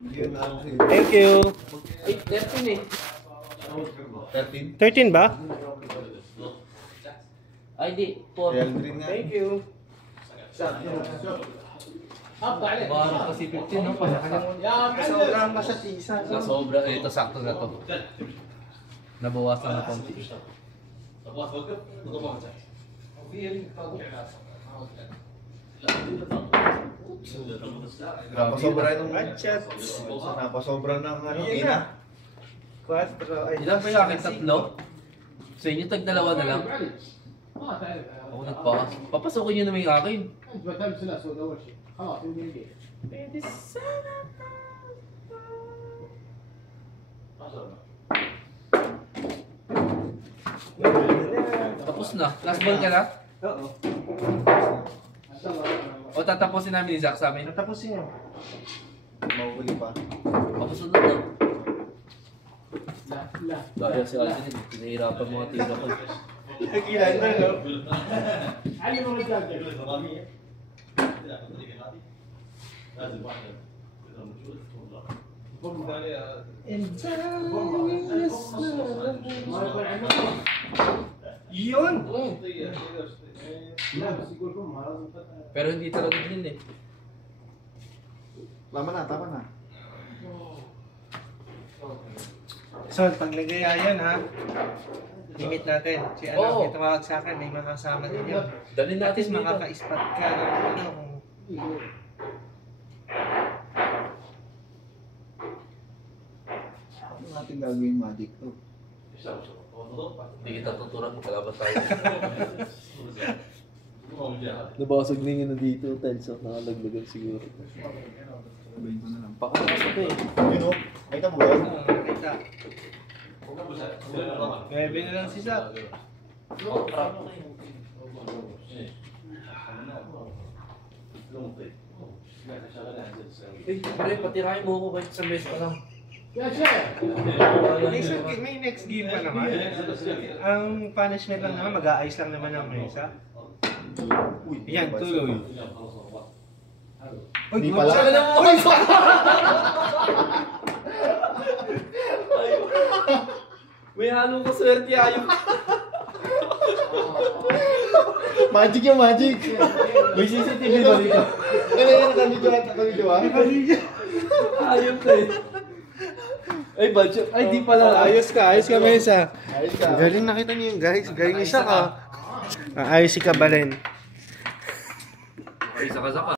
Thank you. 13 eh. 13 ba? Ay, di. 4. Thank you. Baharap kasi 15, no? Sobrang ka sa tisa. Sa sobra, ito sakto na to. Nabawasan na konti. Napasobra nung chat. Napasobra ng ano, ina. 4. Ilan ba yung aking tatlo? Sa inyo, tag-dalawa na lang. Ako nagpakas. Papasokin nyo naman yung akin. Tapos na. Last ball ka na? Oo. O tatapusin namin ni Zach sa amin? Natapusin yun. Mahuli pa. Papasunod na. Dahil si Alvin, pinahirapan mga tira ko. Nagilan na, no? Yun! Pero hindi talaga din eh. Tama na. So, pag nagaya yan, ha? Limit natin. Si ano, Oo. may tumawag sa akin, may makasama din yun. Dalhin At natin least dito. makaka-spot ka ng ano. Ano natin gagawin magic to? Hindi kita tuturan, kalaban tayo. Nabasag na yun na dito, tiles off, nakalaglagan siguro. Sabihin ko na lang. Pakalakas ito eh. Yun o, nakita mo ba yun? Oo, nakita. 9 na lang si Zach. Eh, pare, patirahin mo ako kahit sa mesa lang. May next game pa naman. Ang punishment lang naman, mag-aayos lang naman ang mesa. Yan, tuloy. Hindi pala. May halong kaswerte ayun. Magic yung magic! May CCTV ba dito? Kaya yan, nakabidyo ah. Ayun to eh. Ay, budget. Ay, di pala. Ayos ka mesa. Ayos ka. Galing nakita niyo yung guys. Galing isa ka. Ayos si Kabalen. Ay, saka-saka.